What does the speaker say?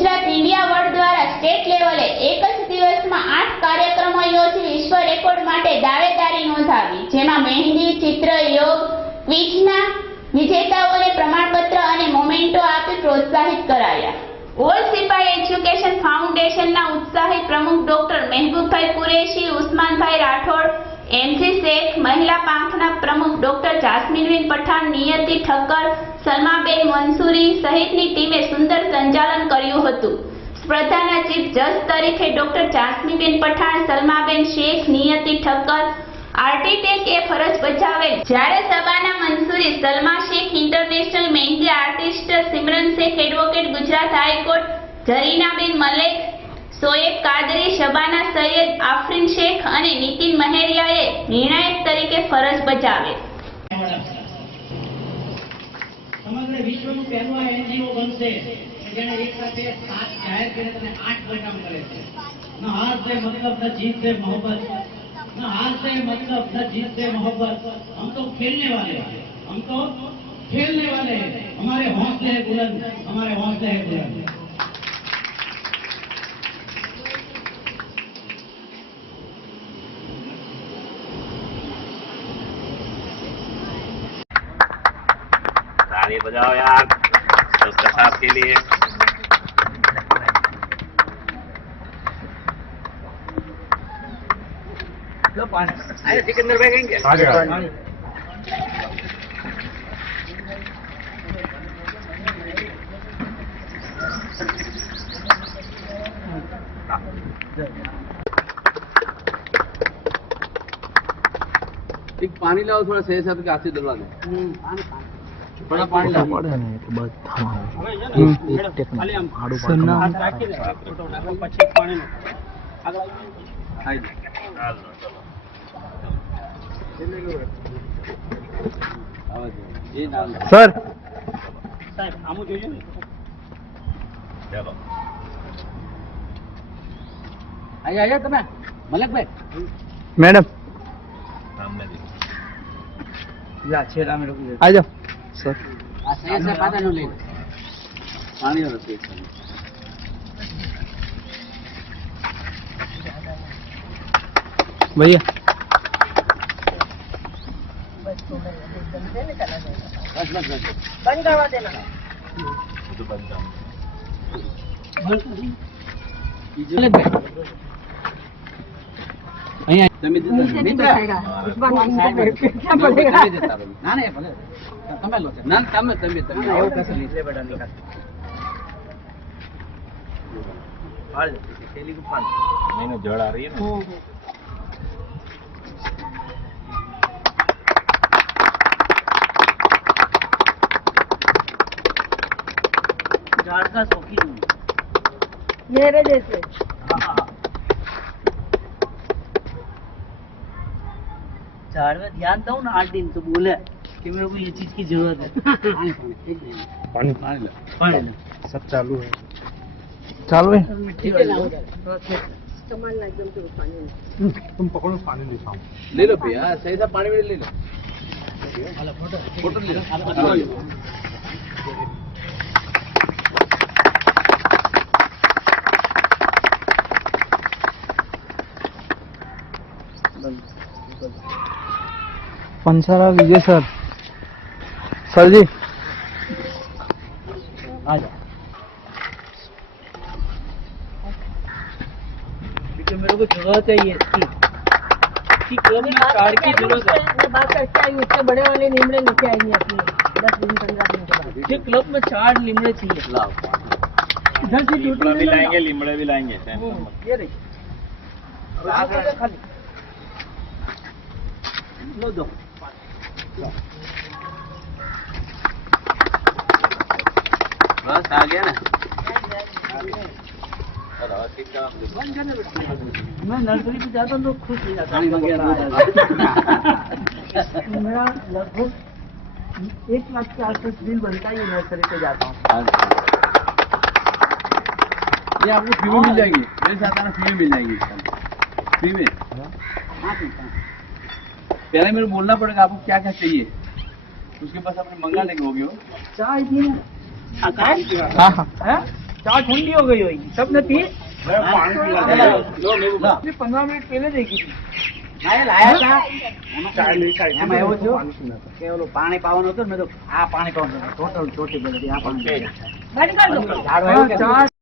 Gujarat India world દ્વારા state લેવલે એક જ દિવસમાં 8 કાર્યક્રમો યોજી વિશ્વ રેકોર્ડ માટે દાવેદારી નોંધાવી, જેમાં મહેંદી, ચિત્ર, યોગ, ક્વિઝના વિજેતાઓને પ્રમાણપત્ર અને મોમેન્ટો આપી પ્રોત્સાહિત કરાયા. ઓલ સિપાઈ એજ્યુકેશન ફાઉન્ડેશનના ઉત્સાહિત પ્રમુખ ડોક્ટર મહેબૂબભાઈ કુરેશી, ઉસ્માનભાઈ રાઠોડ, એમજી શેખ, મહિલા પાંખના પ્રમુખ ડોક્ટર જાસ્મીનબેન પઠાણ, નિયતિ ઠક્કર, સલમાબેન મંસૂરી સહિતની ટીમે સુંદર સંચાલન કર્યું હતું. સ્પર્ધાના ચીફ જજ તરીકે ડોક્ટર જાસ્મીનબેન પઠાણ, સલમાબેન શેખ, નિયતિ ઠક્કર, આર્ટિટેક એ ફરજ બજાવેલ, જ્યારે Shabana Mansuri, Salma Sheikh, international mehndi artist Simran Sheikh, advocate, Gujarat high court, ઝરીનાબેન મલેક, સોએબ કાદરી, શબાના સૈયદ, આફરીન શેખ અને નીતિન મહેરિયાએ નિર્ણાયક તરીકે ફરજ બજાવેલ. સમગ્ર વિશ્વનું પહેલું એનજીઓ બનશે જેને એક સાથે 7 જાહેર કરે અને 8 પરિણામ કરે છે. ન હાર से मतलब न जीत से मोहब्बत, न हार से मतलब न जीत से मोहब्बत, हम तो खेलने वाले हैं, हम तो खेलने वाले हैं, हमारे हौसले हैं बुलंद, हमारे हौसले हैं बुलंद. ताली बजाओ यार उसका साथ के लिए. लो पानी अरे सिकंदर भाई कहेंगे एक पानी लाओ थोड़ा सही से आपके हाथ से डलवा दो. बड़ा पानी लाओ. પડે ને એટલે બસ ખાલી આમ આડું સન્ના હાથ રાખીને ફોટો નાખો પછી પાણીનો આગળ आई ये नाम સર સાહેબ આમું જોજો ને. चलो आया आया तुम्हें मलक भाई મેડમ सामने देखो લા છેડા મે રોકી આ જાઓ સર. आ सही से पाता नो ले पानी और रखिए ભૈયા बस बस बस બંધ કરવા દેના. तो बंद करो. मलक भाई અહીંયા તમે મિત્ર इस बार नाम क्या पड़ेगा. ના ના ભલે તમે લો ના તમે તમે તમે એવું કશે નીચે બેઠા નિકાલ हाल थैली को पानी नहीं ना जड़ आ रही है ना. झाड़ का शौकीन हूँ. मेरे जैसे झाड़ में ध्यान दो ना 8 दिन तो बोले कि मेरे को ये चीज की जरूरत है. પાણી પાણી લો पानी સબ ચાલુ હે ચાલુ હે. मिट्टी वाला सामान ना एकदम से पानी में तुम पकड़ो पानी दिखाओ. ले लो भैया सही से पानी में ले लो फोटो ले लो पंसारा विजय सर. सर जी आ जाओ. क्योंकि मेरे को जरूरत है ये इसकी क्लब में कार्ड की जरूरत है. मैं बात करके आई हूँ, इससे बड़े वाले नीमड़े लेके आएंगे अपने 10 दिन 15 दिन के बाद. ये क्लब में 4 लीमड़े चाहिए. लाओ इधर से लिमड़ा भी ड्यूटी लाएंगे लिमड़े भी लाएंगे. टेंशन मत. ये रही खाली लो दो. बस आ गया ना चलो ठीक है मैं नर्सरी पे जाता हूँ तो खुश हो जाता पानी हूँ. मांगे मेरा लगभग 1 लाख के आसपास बिल बनता है ये नर्सरी पे जाता हूँ. ये आपको फ्री में मिल जाएगी मेरे साथ आना फ्री में मिल जाएगी फ्री में पहले मेरे को बोलना पड़ेगा आपको क्या क्या चाहिए उसके पास अपने मंगा लेंगे होगी वो चाय इतनी हाँ हाँ है चाय ठंडी हो गई होगी सब ने पी લો મેં 15 मिनट पहले देखी थी ના એ લાયા હતા એમાં એવું થયું કે ઓલું પાણી પાવાનું હતું ને મેં તો આ પાણી પાવાનું ટોટલ ચોટી ગયેલી આ પાણી બંધ કર દો ઝાડવા એવું કે